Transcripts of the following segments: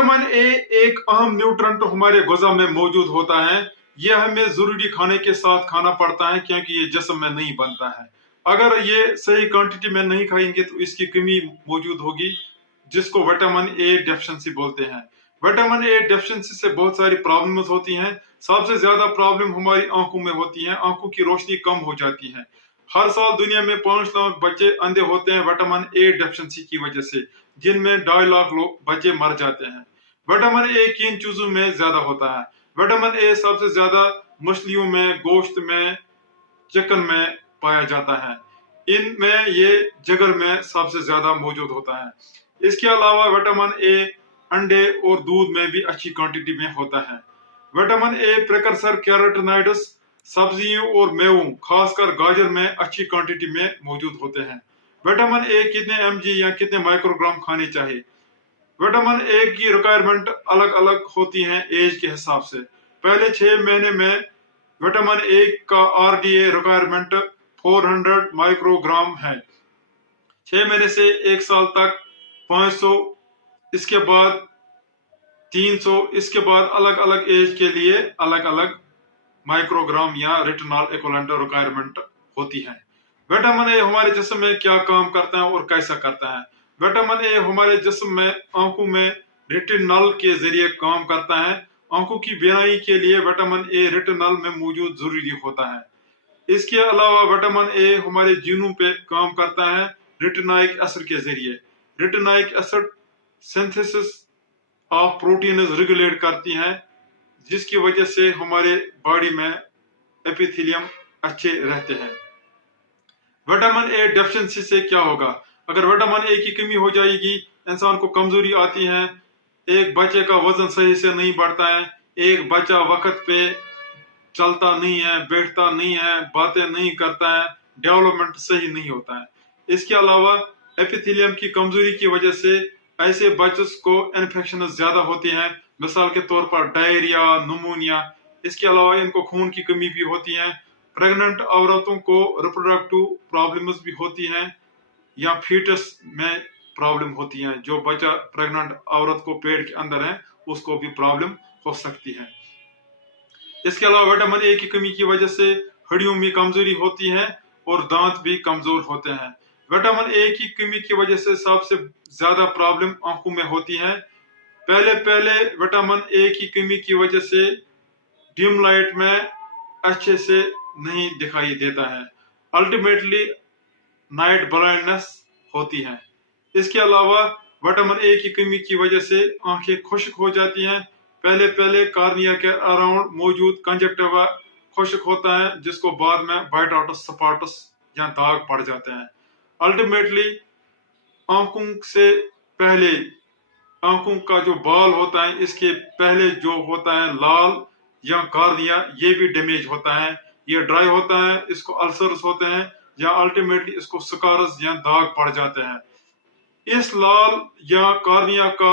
Vitamin A एक अहम nutrient हमारे ग़िज़ा में मौजूद होता है। ये हमें ज़रूरी खाने के साथ खाना पड़ता है क्योंकि ये जिस्म में नहीं बनता है। अगर ये सही क्वांटिटी में नहीं खाएंगे तो इसकी कमी मौजूद होगी, जिसको विटामिन ए डेफिशिएंसी बोलते हैं। विटामिन ए डेफिशिएंसी से बहुत सारी प्रॉब्लम्स होती हैं। सबसे ज्यादा प्रॉब्लम हमारी आंखों में होती है, आंखों की रोशनी कम हो जाती है। हर साल दुनिया में 5 लाख बच्चे अंधे होते हैं विटामिन ए डेफिशिएंसी की वजह से, जिनमें 2.5 लाख लोग बच्चे मर जाते हैं। विटामिन ए किन चीजों में ज्यादा होता है? विटामिन ए सबसे ज्यादा मछलियों में, गोश्त में, चिकन में पाया जाता है। इनमें ये जिगर में सबसे ज्यादा मौजूद होता है। इसके अलावा विटामिन ए अंडे और दूध में भी अच्छी क्वांटिटी में होता है। विटामिन ए प्रिकर्सर कैरोटीनॉइड्स सब्जियों और मेवों, खासकर गाजर में अच्छी क्वांटिटी में मौजूद होते हैं। विटामिन ए कितने एमजी या कितने माइक्रोग्राम खाने चाहिए? विटामिन ए की रिक्वायरमेंट अलग अलग होती हैं एज के हिसाब से। पहले 6 महीने में विटामिन ए का आरडीए रिक्वायरमेंट 400 माइक्रोग्राम है। 6 महीने से 1 साल तक 500, इसके बाद 300, इसके बाद अलग अलग एज के लिए अलग अलग माइक्रोग्राम या रेटिनॉल इक्विवेलेंट रिक्वायरमेंट होती है। विटामिन ए हमारे जिस्म में क्या काम करता है और कैसा करता है? विटामिन ए हमारे जिस्म में आंखों में रेटिनॉल के जरिए काम करता है। आंखों की बीनाई के लिए विटामिन ए रेटिनॉल में मौजूद जरूरी होता है। इसके अलावा विटामिन ए हमारे जीनों पे काम करता है रेटिनोइक एसिड के जरिए। Retinoic acid synthesis of protein regulate करती हैं, जिसकी वजह से हमारे बॉडी में एपिथेलियम अच्छे रहते हैं। विटामिन ए डेफिशिएंसी से क्या होगा? अगर विटामिन ए की कमी हो जाएगी, इंसान को कमजोरी आती है, एक बच्चे का वजन सही से नहीं बढ़ता है, एक बच्चा वक्त पे चलता नहीं है, बैठता नहीं है, बातें नहीं करता है, डेवलपमेंट सही नहीं होता है। इसके अलावा एपिथेलियम की कमजोरी की वजह से ऐसे बच्चों को इन्फेक्शन ज्यादा होती हैं, मिसाल के तौर पर डायरिया, निमोनिया। इसके अलावा इनको खून की कमी भी होती है। प्रेग्नेंट औरतों को रिप्रोडक्टिव प्रॉब्लम्स भी होती हैं या फीटस में प्रॉब्लम होती है। जो बच्चा प्रेग्नेंट औरत को पेट के अंदर है, उसको भी प्रॉब्लम हो सकती है। इसके अलावा विटामिन ए की कमी की वजह से हड्डियों में कमजोरी होती है और दांत भी कमजोर होते हैं। विटामिन ए की कमी की वजह से सबसे ज्यादा प्रॉब्लम आंखों में होती है। पहले विटामिन ए की कमी की वजह से डिम लाइट में अच्छे से नहीं दिखाई देता है। अल्टीमेटली नाइट ब्लाइंडनेस होती है। इसके अलावा विटामिन ए की कमी की वजह से आंखें खुश्क हो जाती हैं। पहले कार्निया के अराउंड मौजूद कंजक्टिवा खुश्क होता है, जिसको बाद में वाइटाइटिस स्पॉट्स या दाग पड़ जाते हैं। अल्टीमेटली आंखों से पहले, आंखों का जो बाल होता है, इसके पहले जो होता है लाल या कार्निया, ये भी डैमेज होता है, ये ड्राई होता है, इसको अल्सर्स होते हैं या अल्टीमेटली इसको स्कारस या दाग पड़ जाते हैं। इस लाल या कार्निया का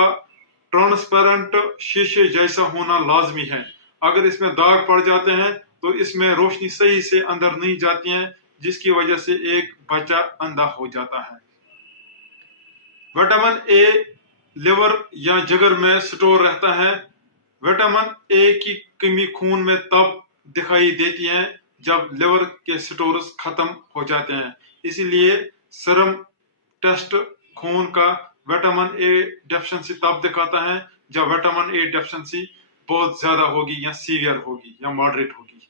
ट्रांसपेरेंट शीशे जैसा होना लाजमी है। अगर इसमें दाग पड़ जाते हैं तो इसमें रोशनी सही से अंदर नहीं जाती है, जिसकी वजह से एक बच्चा अंधा हो जाता है। विटामिन ए लिवर या जिगर में स्टोर रहता है। विटामिन ए की कमी खून में तब दिखाई देती है जब लिवर के स्टोर्स खत्म हो जाते हैं। इसीलिए सीरम टेस्ट खून का विटामिन ए डेफिशिएंसी तब दिखाता है जब विटामिन ए डेफिशिएंसी बहुत ज्यादा होगी या सीवियर होगी या मॉडरेट होगी।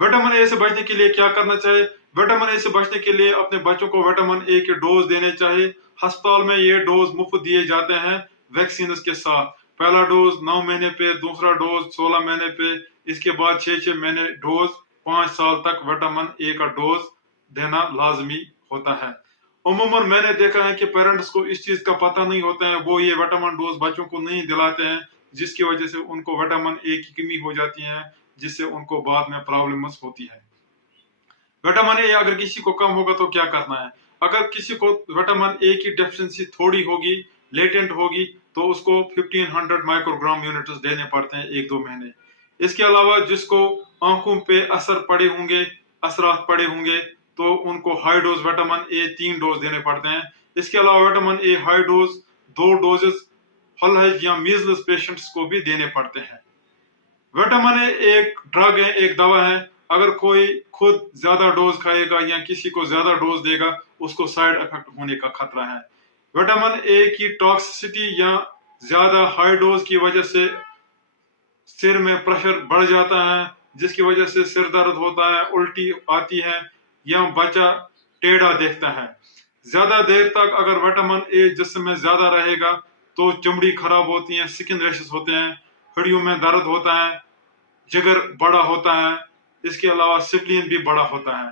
विटामिन ए से बचने के लिए क्या करना चाहिए? विटामिन ए से बचने के लिए अपने बच्चों को विटामिन ए के डोज देने चाहिए। अस्पताल में ये डोज मुफ्त दिए जाते हैं वैक्सीन के साथ। पहला डोज 9 महीने पे, दूसरा डोज 16 महीने पे, इसके बाद 6 महीने डोज, 5 साल तक विटामिन ए का डोज देना लाजमी होता है। उमूमन मैंने देखा है कि पेरेंट्स को इस चीज का पता नहीं होता है, वो ये विटामिन डोज बच्चों को नहीं दिलाते हैं, जिसकी वजह से उनको विटामिन ए की कमी हो जाती है, जिससे उनको बाद में प्रॉब्लम्स होती है। विटामिन ए अगर किसी को कम होगा तो क्या करना है? अगर किसी को विटामिन ए की डेफिशिएंसी थोड़ी होगी, लेटेंट होगी, तो उसको 1500 माइक्रोग्राम यूनिट्स देने पड़ते हैं 1-2 महीने। इसके अलावा जिसको आंखों पे असरात पड़े होंगे, तो उनको high dose vitamin A 3 dose देने पड़ते हैं। इसके अलावा vitamin A high dose 2 doses फल है या मीजल्स पेशेंट्स को भी देने पड़ते हैं। विटामिन ए एक ड्रग है, एक दवा है। अगर कोई खुद ज्यादा डोज खाएगा या किसी को ज्यादा डोज देगा, उसको साइड इफेक्ट होने का खतरा है। विटामिन ए की टॉक्सिसिटी या ज्यादा हाई डोज की वजह से सिर में प्रेशर बढ़ जाता है, जिसकी वजह से सिर दर्द होता है, उल्टी आती है या बच्चा टेढ़ा देखता है। ज्यादा देर तक अगर विटामिन ए जिस्म में ज्यादा रहेगा तो चमड़ी खराब होती है, स्किन रैशेस होते हैं, हड्डियों में दर्द होता है, जिगर बड़ा होता है, इसके अलावा स्प्लीन भी बड़ा होता है।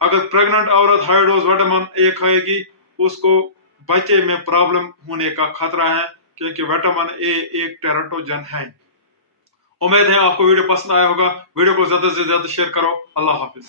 अगर प्रेग्नेंट औरत हाई डोज विटामिन ए खाएगी, उसको बच्चे में प्रॉब्लम होने का खतरा है, क्योंकि विटामिन ए एक टेराटोजन है। उम्मीद है आपको वीडियो पसंद आया होगा। वीडियो को ज्यादा से ज्यादा शेयर करो। अल्लाह हाफिज।